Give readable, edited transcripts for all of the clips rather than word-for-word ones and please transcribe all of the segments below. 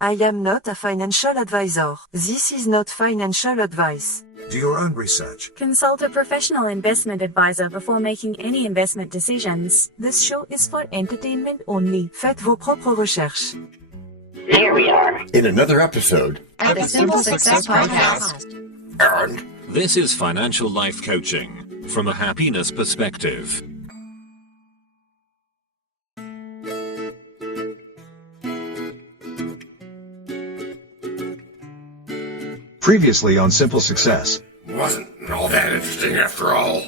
I am not a financial advisor. This is not financial advice. Do your own research. Consult a professional investment advisor before making any investment decisions. This show is for entertainment only. Faites vos propres recherches. Here we are in another episode of the Simple Success Podcast. And this is financial life coaching from a happiness perspective. Previously on Simple Success. Wasn't all that interesting after all.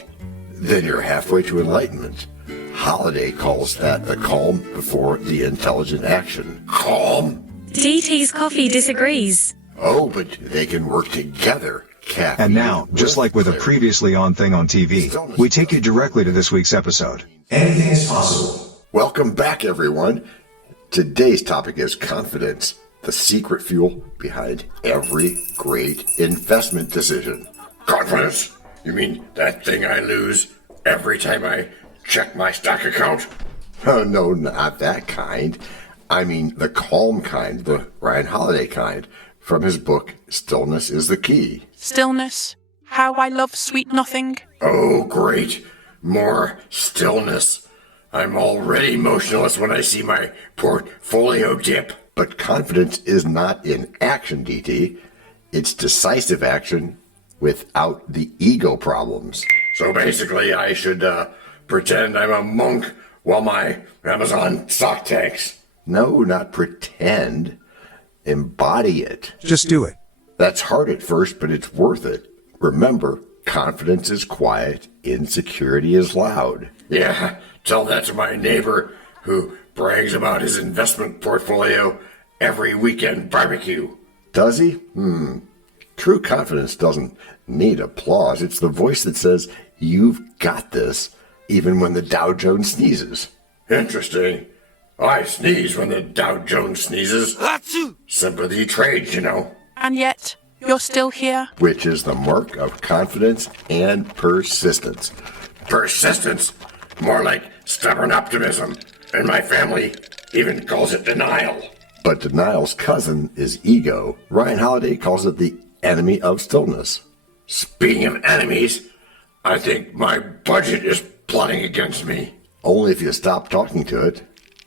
Then you're halfway to enlightenment. Holiday calls that the calm before the intelligent action. Calm? DT's Coffee disagrees. Oh, but they can work together. Caffeine And now, just like with a previously on thing on TV, we take you directly to this week's episode. Anything is possible. Welcome back, everyone. Today's topic is confidence, the secret fuel behind every great investment decision. Confidence? You mean that thing I lose every time I check my stock account? Oh, no, not that kind. I mean the calm kind, the Ryan Holiday kind, from his book, Stillness Is The Key. Stillness. How I love sweet nothing. Oh, great. More stillness. I'm already motionless when I see my portfolio dip. But confidence is not in action, DT. It's decisive action without the ego problems. So basically, I should pretend I'm a monk while my Amazon stock tanks. No, not pretend. Embody it. Just do it. That's hard at first, but it's worth it. Remember, confidence is quiet, insecurity is loud. Yeah, tell that to my neighbor who brags about his investment portfolio every weekend barbecue. Does he? True confidence doesn't need applause. It's the voice that says, you've got this, even when the Dow Jones sneezes. Interesting. I sneeze when the Dow Jones sneezes. Achoo! Sympathy trades, you know. And yet, you're still here. Which is the mark of confidence and persistence. Persistence? More like stubborn optimism. And my family even calls it denial. But denial's cousin is ego. Ryan Holiday calls it the enemy of stillness. Speaking of enemies, I think my budget is plotting against me. Only if you stop talking to it.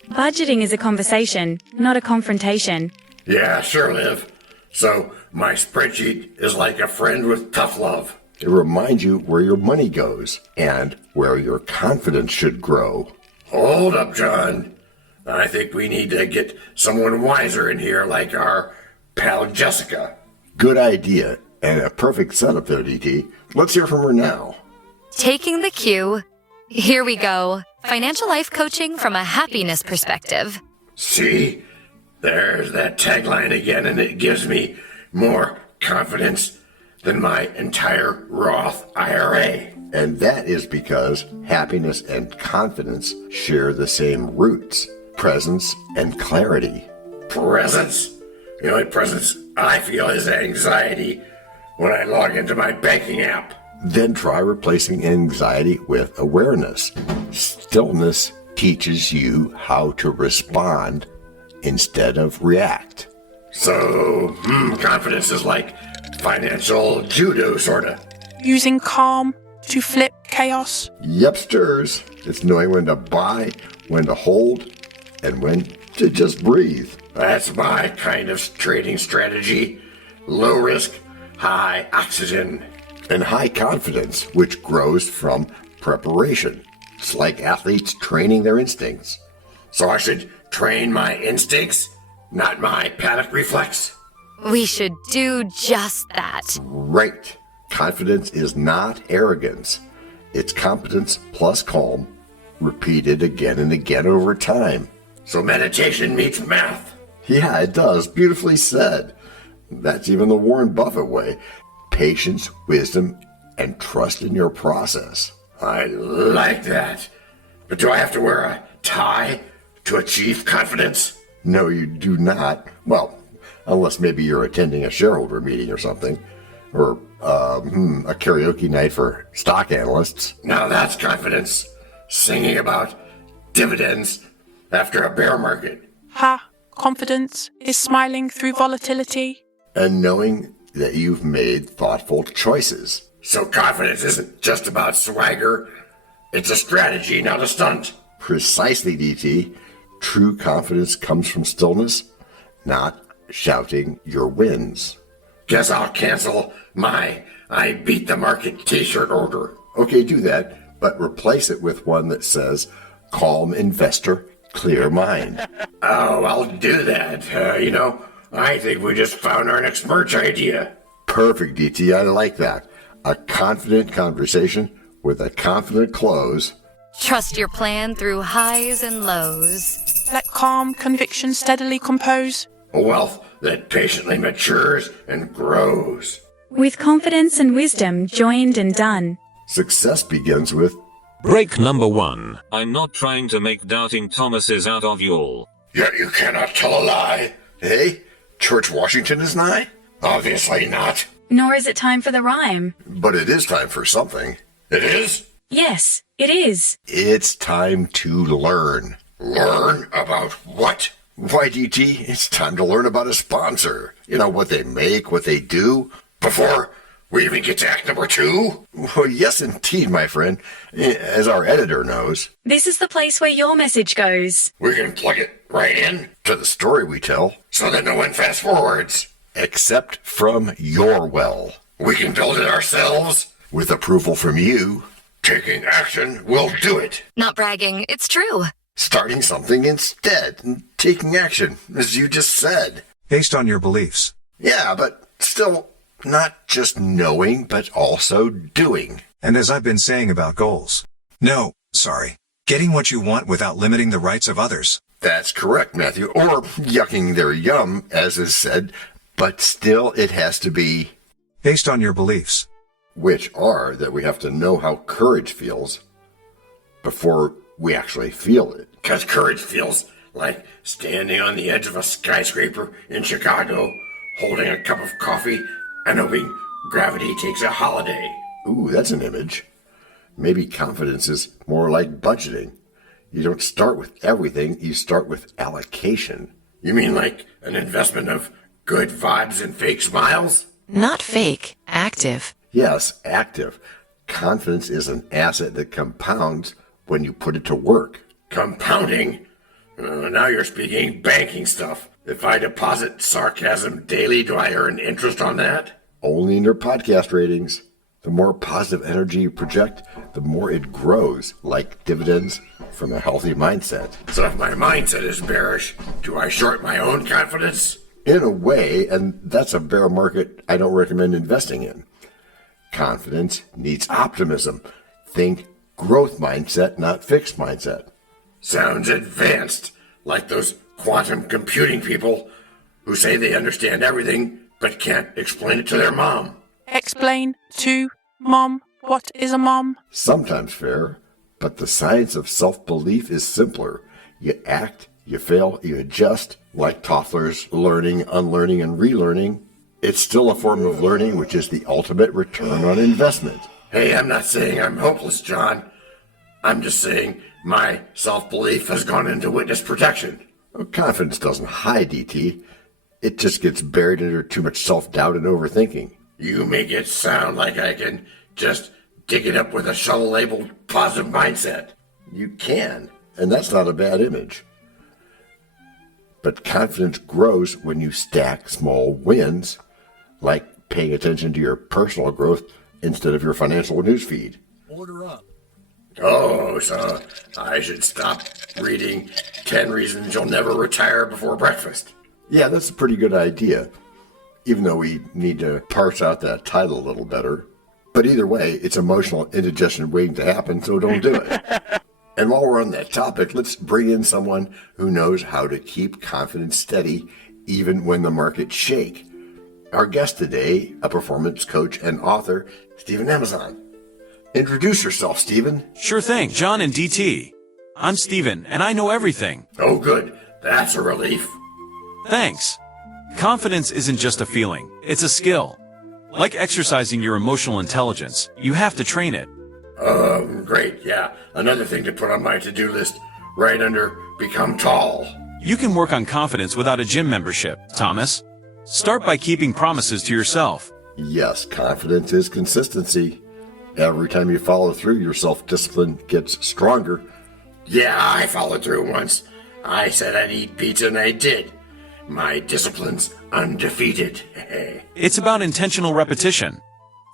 Budgeting is a conversation, not a confrontation. Yeah, sure, Liv. So my spreadsheet is like a friend with tough love. It reminds you where your money goes and where your confidence should grow. Hold up, John. I think we need to get someone wiser in here like our pal Jessica. Good idea, and a perfect setup there, DT. Let's hear from her now. Taking the cue. Here we go. Financial life coaching from a happiness perspective. See? There's that tagline again, and it gives me more confidence than my entire Roth IRA. And that is because happiness and confidence share the same roots. Presence and clarity. Presence? The only presence I feel is anxiety when I log into my banking app. Then try replacing anxiety with awareness. Stillness teaches you how to respond instead of react. So, confidence is like financial judo, sorta. Using calm to flip chaos. Yepsters. It's knowing when to buy, when to hold, and when to just breathe. That's my kind of trading strategy. Low risk, high oxygen, and high confidence, which grows from preparation. It's like athletes training their instincts. So I should train my instincts, not my panic reflex? We should do just that. Right. Confidence is not arrogance. It's competence plus calm, repeated again and again over time. So meditation meets math. Yeah, it does. Beautifully said. That's even the Warren Buffett way. Patience, wisdom, and trust in your process. I like that. But do I have to wear a tie to achieve confidence? No, you do not. Well, unless maybe you're attending a shareholder meeting or something. Or a karaoke night for stock analysts. Now that's confidence. Singing about dividends after a bear market. Ha! Confidence is smiling through volatility. And knowing that you've made thoughtful choices. So confidence isn't just about swagger. It's a strategy, not a stunt. Precisely, DT. True confidence comes from stillness, not shouting your wins. Guess I'll cancel my I beat the market t-shirt order. Okay, do that, but replace it with one that says, calm investor, clear mind. Oh, I'll do that. I think we just found our next merch idea. Perfect, DT. I like that. A confident conversation with a confident close. Trust your plan through highs and lows. Let calm conviction steadily compose. A wealth that patiently matures and grows. With confidence and wisdom joined and done. Success begins with Break number 1. I'm not trying to make doubting Thomases out of y'all. Yet you cannot tell a lie. Hey, Church Washington is nigh? Obviously not. Nor is it time for the rhyme. But it is time for something. It is? Yes, it is. It's time to learn. Learn about what? Why, DT, it's time to learn about a sponsor. You know, what they make, what they do. Before we even get to act number 2? Well, yes, indeed, my friend. As our editor knows. This is the place where your message goes. We can plug it right in to the story we tell so that no one fast forwards. Except from your well. We can build it ourselves with approval from you. Taking action will do it. Not bragging, it's true. Starting something instead and taking action, as you just said. Based on your beliefs. Yeah, but still not just knowing, but also doing. And as I've been saying about goals. No, sorry. Getting what you want without limiting the rights of others. That's correct, Matthew. Or yucking their yum, as is said. But still, it has to be based on your beliefs. Which are that we have to know how courage feels before we actually feel it. Because courage feels like standing on the edge of a skyscraper in Chicago, holding a cup of coffee and hoping gravity takes a holiday. Ooh, that's an image. Maybe confidence is more like budgeting. You don't start with everything, you start with allocation. You mean like an investment of good vibes and fake smiles? Not fake, active. Yes, active. Confidence is an asset that compounds when you put it to work. Compounding? Now you're speaking banking stuff. If I deposit sarcasm daily, do I earn interest on that? Only in your podcast ratings. The more positive energy you project, the more it grows, like dividends from a healthy mindset. So if my mindset is bearish, do I short my own confidence? In a way, and that's a bear market I don't recommend investing in. Confidence needs optimism. Think growth mindset, not fixed mindset. Sounds advanced, like those quantum computing people who say they understand everything but can't explain it to their mom. Explain to Mom what is a mom. Sometimes fair, but the science of self-belief is simpler. You act, you fail, you adjust. Like Toffler's learning, unlearning, and relearning, it's still a form of learning which is the ultimate return on investment. Hey, I'm not saying I'm hopeless, John. I'm just saying my self-belief has gone into witness protection. Well, confidence doesn't hide, DT. It just gets buried under too much self-doubt and overthinking. You make it sound like I can just dig it up with a shovel-labeled positive mindset. You can, and that's not a bad image. But confidence grows when you stack small wins, like paying attention to your personal growth instead of your financial newsfeed. Order up. Oh, so I should stop reading 10 Reasons You'll Never Retire Before Breakfast. Yeah, that's a pretty good idea, even though we need to parse out that title a little better. But either way, it's emotional indigestion waiting to happen, so don't do it. And while we're on that topic, let's bring in someone who knows how to keep confidence steady even when the markets shake. Our guest today, a performance coach and author, Stephen Amazon. Introduce yourself, Stephen. Sure thing, John and DT. I'm Stephen, and I know everything. Oh, good. That's a relief. Thanks. Confidence isn't just a feeling, it's a skill. Like exercising your emotional intelligence, you have to train it. Great, yeah. Another thing to put on my to-do list, right under become tall. You can work on confidence without a gym membership, Thomas. Start by keeping promises to yourself. Yes, confidence is consistency. Every time you follow through, your self-discipline gets stronger. Yeah, I followed through once. I said I'd eat pizza and I did. My discipline's undefeated. It's about intentional repetition.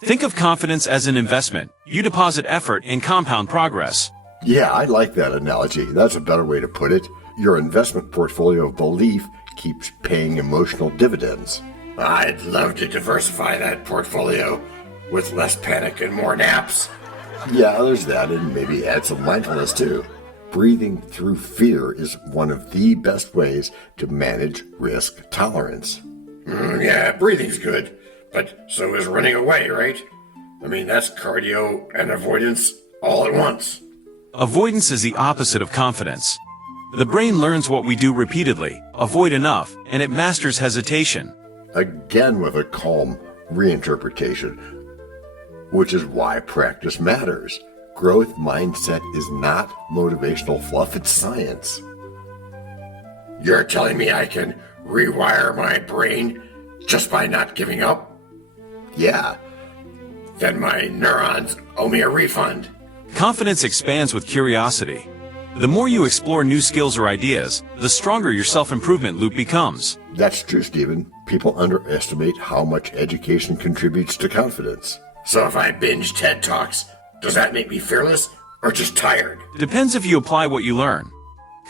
Think of confidence as an investment. You deposit effort and compound progress. Yeah, I like that analogy. That's a better way to put it. Your investment portfolio of belief keeps paying emotional dividends. I'd love to diversify that portfolio with less panic and more naps. Yeah, there's that, and maybe add some mindfulness too. Breathing through fear is one of the best ways to manage risk tolerance. Yeah, breathing's good, but so is running away, right? I mean, that's cardio and avoidance all at once. Avoidance is the opposite of confidence. The brain learns what we do repeatedly, avoid enough, and it masters hesitation. Again with a calm reinterpretation, which is why practice matters. Growth mindset is not motivational fluff, it's science. You're telling me I can rewire my brain just by not giving up? Yeah. Then my neurons owe me a refund. Confidence expands with curiosity. The more you explore new skills or ideas, the stronger your self-improvement loop becomes. That's true, Stephen. People underestimate how much education contributes to confidence. So if I binge TED Talks, does that make me fearless or just tired? Depends if you apply what you learn.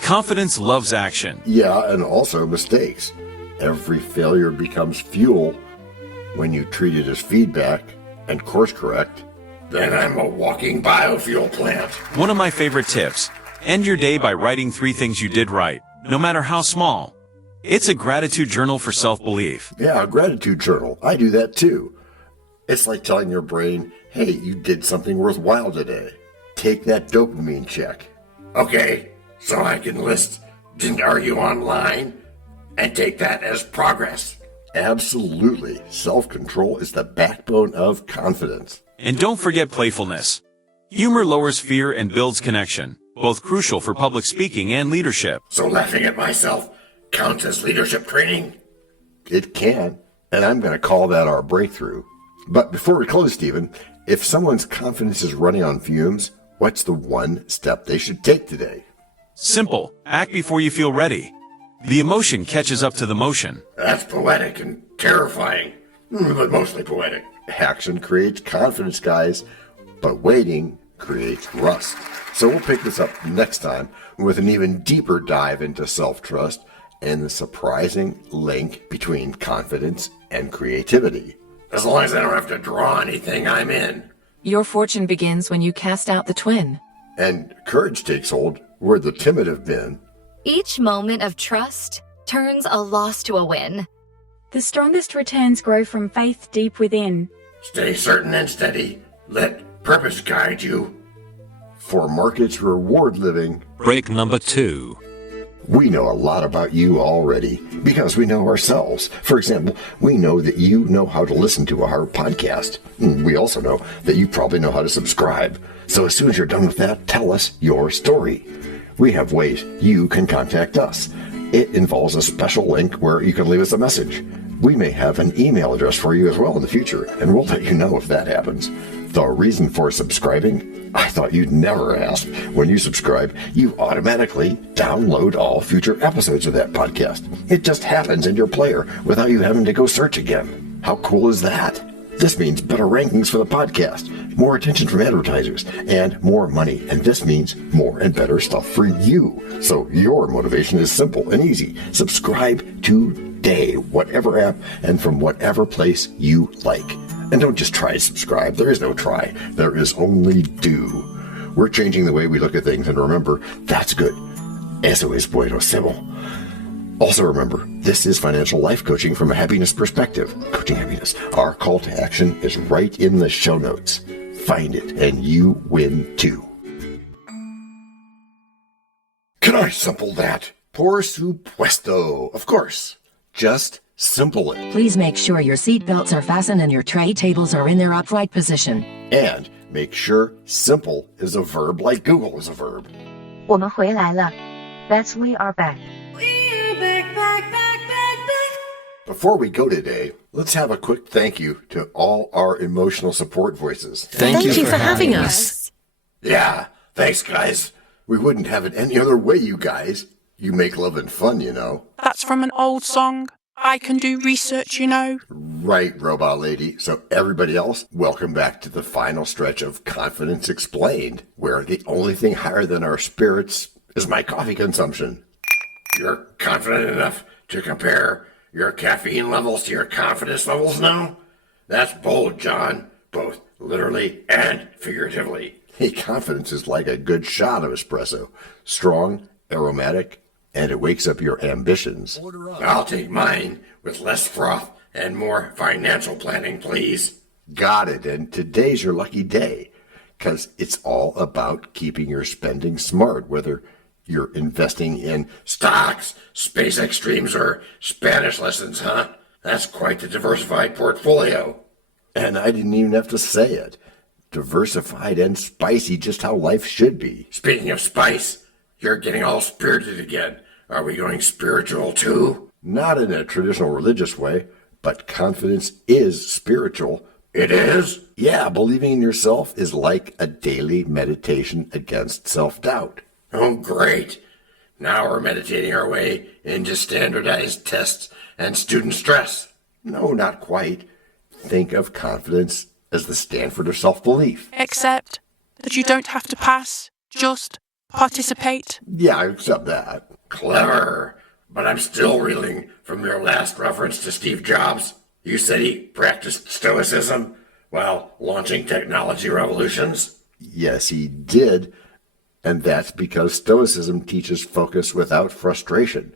Confidence loves action. Yeah, and also mistakes. Every failure becomes fuel when you treat it as feedback and course correct. Then I'm a walking biofuel plant. One of my favorite tips: end your day by writing 3 things you did right, no matter how small. It's a gratitude journal for self-belief. Yeah, a gratitude journal. I do that too. It's like telling your brain, hey, you did something worthwhile today. Take that dopamine check. Okay, so I can list didn't argue online and take that as progress. Absolutely. Self-control is the backbone of confidence. And don't forget playfulness. Humor lowers fear and builds connection, both crucial for public speaking and leadership. So laughing at myself counts as leadership training? It can, and I'm going to call that our breakthrough. But before we close, Stephen, if someone's confidence is running on fumes, what's the one step they should take today? Simple. Act before you feel ready. The emotion catches up to the motion. That's poetic and terrifying, but mostly poetic. Action creates confidence, guys, but waiting creates rust. So we'll pick this up next time with an even deeper dive into self-trust and the surprising link between confidence and creativity. As long as I don't have to draw anything, I'm in. Your fortune begins when you cast out the twin. And courage takes hold where the timid have been. Each moment of trust turns a loss to a win. The strongest returns grow from faith deep within. Stay certain and steady. Let purpose guide you. For markets reward living. Break number 2. We know a lot about you already because we know ourselves. For example, we know that you know how to listen to our podcast. We also know that you probably know how to subscribe. So as soon as you're done with that, tell us your story. We have ways you can contact us. It involves a special link where you can leave us a message. We may have an email address for you as well in the future, and we'll let you know if that happens. The reason for subscribing? I thought you'd never ask. When you subscribe, you automatically download all future episodes of that podcast. It just happens in your player without you having to go search again. How cool is that? This means better rankings for the podcast, more attention from advertisers, and more money. And this means more and better stuff for you. So your motivation is simple and easy. Subscribe today, whatever app and from whatever place you like. And don't just try to subscribe. There is no try. There is only do. We're changing the way we look at things, and remember, that's good. Eso es buenísimo. Also remember, this is financial life coaching from a happiness perspective. Coaching happiness. Our call to action is right in the show notes. Find it, and you win too. Can I simple that? Por supuesto. Of course. Just simple it. Please make sure your seat belts are fastened and your tray tables are in their upright position. And make sure simple is a verb like Google is a verb. 我们回来了. That's we are back. Before we go today, let's have a quick thank you to all our emotional support voices. Thank you for having us. Yeah, thanks, guys. We wouldn't have it any other way, you guys. You make love and fun, you know. That's from an old song. I can do research, you know. Right, Robot Lady. So everybody else, welcome back to the final stretch of Confidence Explained, where the only thing higher than our spirits is my coffee consumption. You're confident enough to compare your caffeine levels to your confidence levels now? That's bold, John, both literally and figuratively. Hey, confidence is like a good shot of espresso. Strong, aromatic, and it wakes up your ambitions. I'll take mine with less froth and more financial planning, please. Got it, and today's your lucky day, because it's all about keeping your spending smart, whether you're investing in stocks, space extremes, or Spanish lessons, huh? That's quite the diversified portfolio. And I didn't even have to say it. Diversified and spicy, just how life should be. Speaking of spice, you're getting all spirited again. Are we going spiritual too? Not in a traditional religious way, but confidence is spiritual. It is? Yeah, believing in yourself is like a daily meditation against self-doubt. Oh, great. Now we're meditating our way into standardized tests and student stress. No, not quite. Think of confidence as the Stanford of self-belief. Except that you don't have to pass, just participate. Yeah, I accept that. Clever. But I'm still reeling from your last reference to Steve Jobs. You said he practiced stoicism while launching technology revolutions? Yes, he did. And that's because stoicism teaches focus without frustration.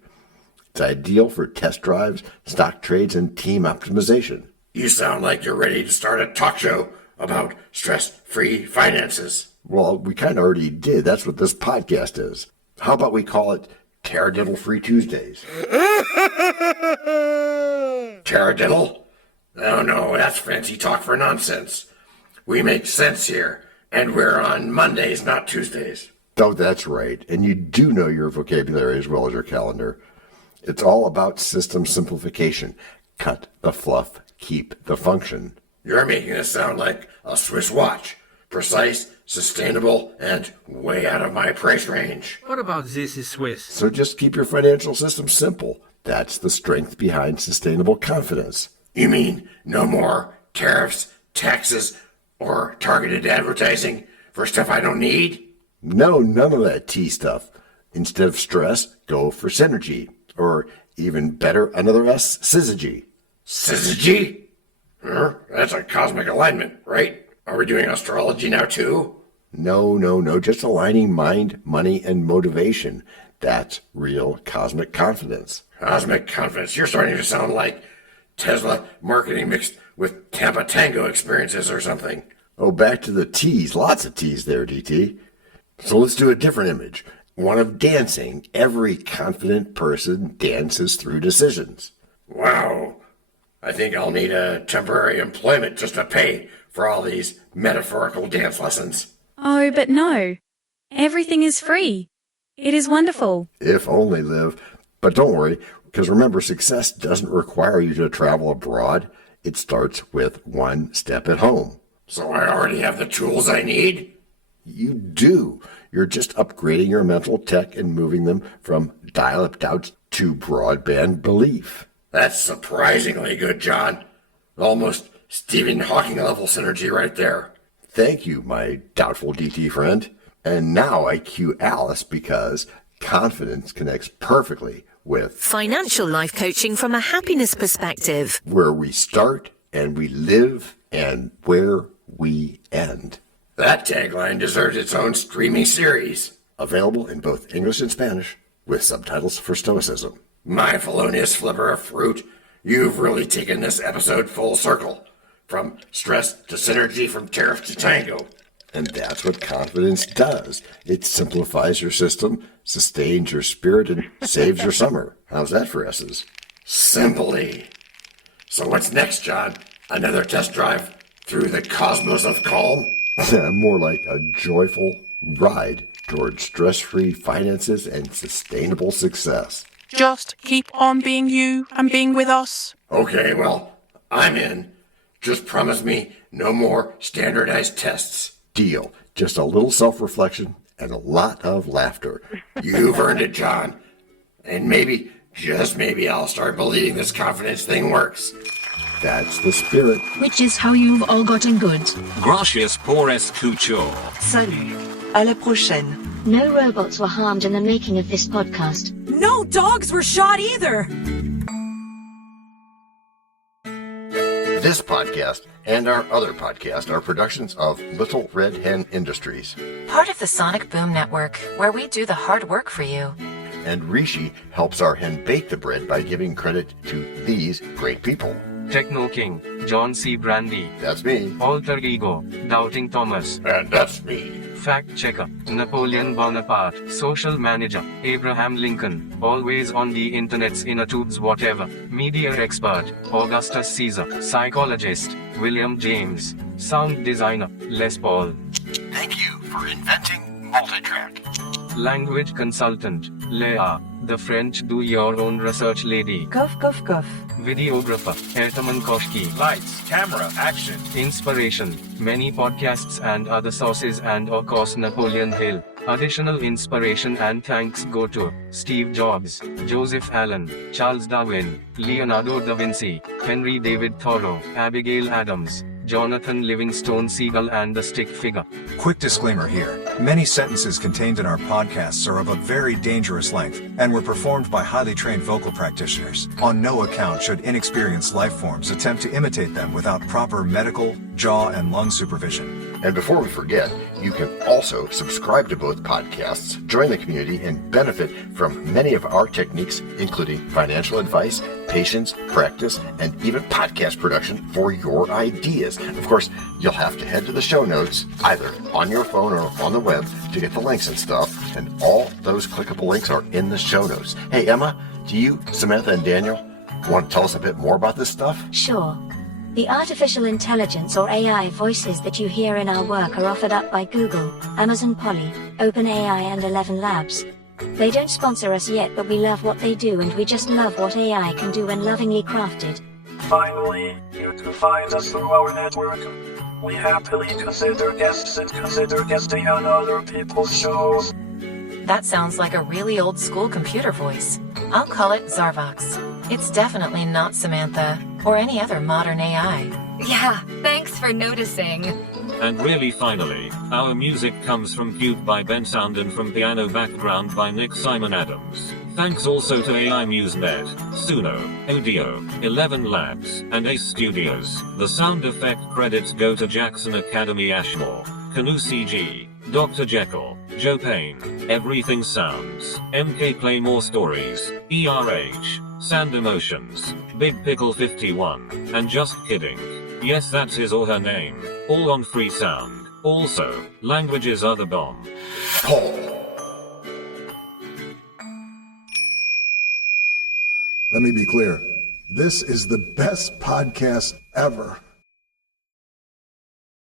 It's ideal for test drives, stock trades, and team optimization. You sound like you're ready to start a talk show about stress-free finances. Well, we kind of already did. That's what this podcast is. How about we call it Taradiddle-Free Tuesdays? Taradiddle? Oh, no, that's fancy talk for nonsense. We make sense here, and we're on Mondays, not Tuesdays. Oh, that's right. And you do know your vocabulary as well as your calendar. It's all about system simplification. Cut the fluff, keep the function. You're making it sound like a Swiss watch. Precise, sustainable, and way out of my price range. What about this is Swiss? So just keep your financial system simple. That's the strength behind sustainable confidence. You mean no more tariffs, taxes, or targeted advertising for stuff I don't need? No, none of that T stuff. Instead of stress, go for synergy. Or even better, another S, syzygy. Syzygy? That's a cosmic alignment, right? Are we doing astrology now too? No. Just aligning mind, money, and motivation. That's real cosmic confidence. Cosmic confidence. You're starting to sound like Tesla marketing mixed with Tampa Tango experiences or something. Oh, back to the T's. Lots of T's there, DT. So let's do a different image. One of dancing. Every confident person dances through decisions. Wow. I think I'll need a temporary employment just to pay for all these metaphorical dance lessons. Oh, but no. Everything is free. It is wonderful. If only, Liv. But don't worry, because remember, success doesn't require you to travel abroad. It starts with one step at home. So I already have the tools I need? You do. You're just upgrading your mental tech and moving them from dial-up doubts to broadband belief. That's surprisingly good, John. Almost Stephen Hawking level synergy right there. Thank you, my doubtful DT friend. And now I cue Alice because confidence connects perfectly with financial life coaching from a happiness perspective, where we start and we live and where we end. That tagline deserves its own streaming series, available in both English and Spanish, with subtitles for Stoicism. My felonious flipper of fruit, you've really taken this episode full circle. From stress to synergy, from tariff to tango. And that's what confidence does. It simplifies your system, sustains your spirit, and saves your summer. How's that for S's? Simply. So what's next, John? Another test drive through the cosmos of calm? More like a joyful ride towards stress-free finances and sustainable success. Just keep on being you and being with us. Okay, well, I'm in. Just promise me no more standardized tests. Deal. Just a little self-reflection and a lot of laughter. You've earned it, John. And maybe, just maybe, I'll start believing this confidence thing works. That's the spirit. Which is how you've all gotten good. Gracias por escuchar. Salut. À la prochaine. No robots were harmed in the making of this podcast. No dogs were shot either. This podcast and our other podcast are productions of Little Red Hen Industries. Part of the Sonic Boom Network, where we do the hard work for you. And Rishi helps our hen bake the bread by giving credit to these great people. Techno King, John Brandy. That's me. Alter Ego, Doubting Thomas. And that's me. Fact Checker, Napoleon Bonaparte. Social Manager, Abraham Lincoln. Always on the internet's inner tubes whatever. Media Expert, Augustus Caesar. Psychologist, William James. Sound Designer, Les Paul. Thank you for inventing multitrack. Language Consultant, Leah. The French do your own research lady. Cough, cough, cough. Videographer, Ertaman Koshki. Lights, camera, action. Inspiration, many podcasts and other sources and of course Napoleon Hill. Additional inspiration and thanks go to Steve Jobs, Joseph Allen, Charles Darwin, Leonardo da Vinci, Henry David Thoreau, Abigail Adams, Jonathan Livingston, Seagull and the Stick Figure. Quick disclaimer here. Many sentences contained in our podcasts are of a very dangerous length and were performed by highly trained vocal practitioners. On no account should inexperienced life forms attempt to imitate them without proper medical, jaw, and lung supervision. And before we forget, you can also subscribe to both podcasts, join the community, and benefit from many of our techniques, including financial advice, patience, practice, and even podcast production for your ideas. Of course, you'll have to head to the show notes, either on your phone or on the web, to get the links and stuff, and all those clickable links are in the show notes. Hey, Emma, do you, Samantha, and Daniel want to tell us a bit more about this stuff? Sure. The artificial intelligence or AI voices that you hear in our work are offered up by Google, Amazon Polly, OpenAI and ElevenLabs. They don't sponsor us yet, but we love what they do and we just love what AI can do when lovingly crafted. Finally, you can find us through our network. We happily consider guests and consider guesting on other people's shows. That sounds like a really old school computer voice. I'll call it Zarvox. It's definitely not Samantha, or any other modern AI. Yeah, thanks for noticing. And really finally, our music comes from Cube by Ben Sound and from Piano Background by Nick Simon Adams. Thanks also to AI MuseNet, Suno, Audio, ElevenLabs, and Ace Studios. The sound effect credits go to Jackson Academy Ashmore, Canoe CG, Dr. Jekyll, Joe Payne, Everything Sounds, MK Play More Stories, ERH, Sand Emotions, Big Pickle 51, and Just Kidding. Yes, that's his or her name. All on free sound. Also, languages are the bomb. Let me be clear. This is the best podcast ever.